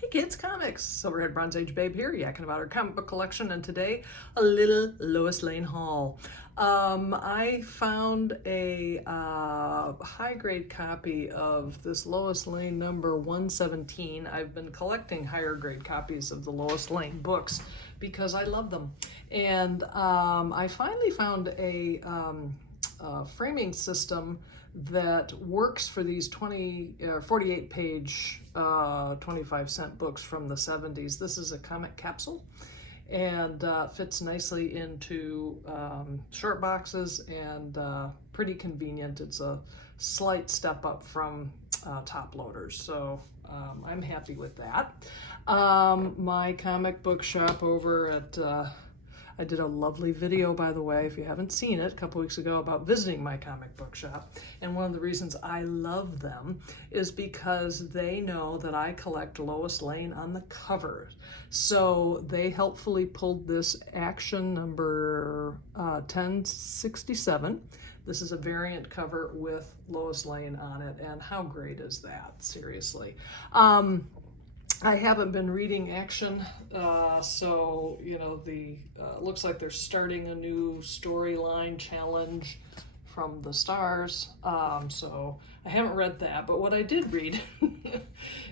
Hey kids, comics! Silverhead Bronze Age Babe here, yakking about our comic book collection, and today a Lil Lois Lane haul. I found a high-grade copy of this Lois Lane number 117. I've been collecting higher-grade copies of the Lois Lane books because I love them. And I finally found a framing system that works for these 48-page 25-cent books from the 70s. This is a comic capsule and fits nicely into short boxes and pretty convenient. It's a slight step up from top loaders, so I'm happy with that. My comic book shop over at I did a lovely video, by the way, if you haven't seen it, a couple weeks ago about visiting my comic book shop. And one of the reasons I love them is because they know that I collect Lois Lane on the covers. So they helpfully pulled this Action number 1067. This is a variant cover with Lois Lane on it, and how great is that, seriously. I haven't been reading Action, so, you know, looks like they're starting a new storyline challenge from the stars, so I haven't read that. But what I did read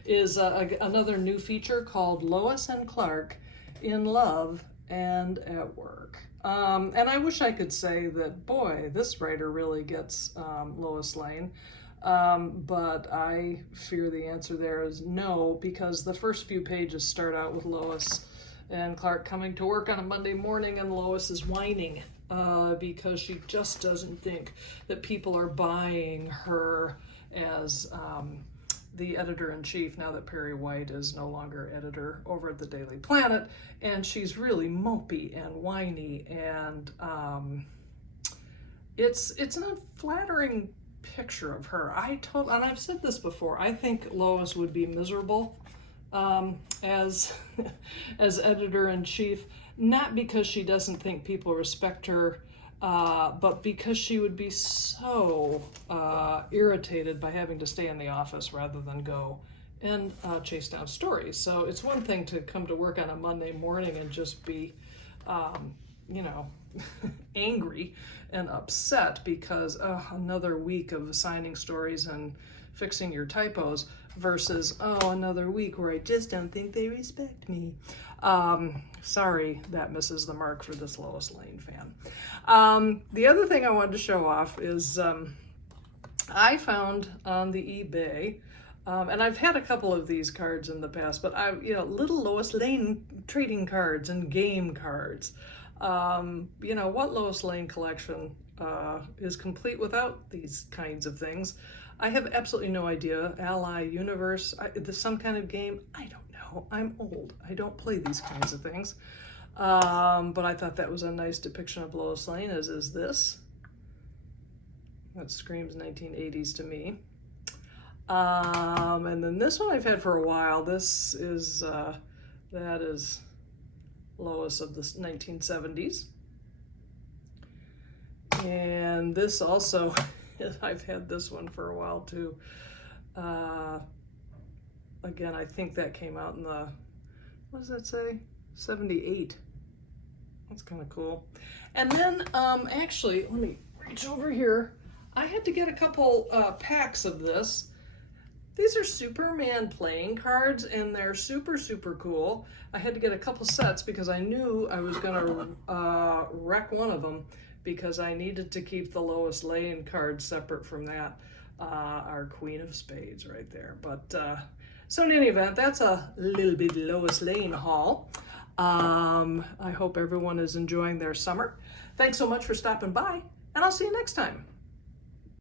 is another new feature called Lois and Clark in Love and at Work. And I wish I could say that, boy, this writer really gets Lois Lane. But I fear the answer there is no, because the first few pages start out with Lois and Clark coming to work on a Monday morning, and Lois is whining because she just doesn't think that people are buying her as the editor-in-chief now that Perry White is no longer editor over at the Daily Planet, and she's really mopey and whiny, and it's an unflattering picture of her. And I've said this before, I think Lois would be miserable as editor-in-chief, not because she doesn't think people respect her, but because she would be so irritated by having to stay in the office rather than go and chase down stories. So it's one thing to come to work on a Monday morning and just be you know, angry and upset because another week of assigning stories and fixing your typos versus, another week where I just don't think they respect me. Sorry, that misses the mark for this Lois Lane fan. The other thing I wanted to show off is I found on the eBay, and I've had a couple of these cards in the past, but little Lois Lane trading cards and game cards. What Lois Lane collection is complete without these kinds of things? I have absolutely no idea. Ally, Universe, some kind of game? I don't know. I'm old. I don't play these kinds of things. But I thought that was a nice depiction of Lois Lane, as is this. That screams 1980s to me. And then this one I've had for a while. This is, that is Lois of the 1970s. And this also, I've had this one for a while too. Again, I think that came out in the, what does that say? 78. That's kind of cool. And then, actually, let me reach over here. I had to get a couple packs of this. These are Superman playing cards, and they're super, super cool. I had to get a couple sets because I knew I was gonna wreck one of them because I needed to keep the Lois Lane card separate from that, our Queen of Spades right there. But, so in any event, that's a little bit Lois Lane haul. I hope everyone is enjoying their summer. Thanks so much for stopping by, and I'll see you next time.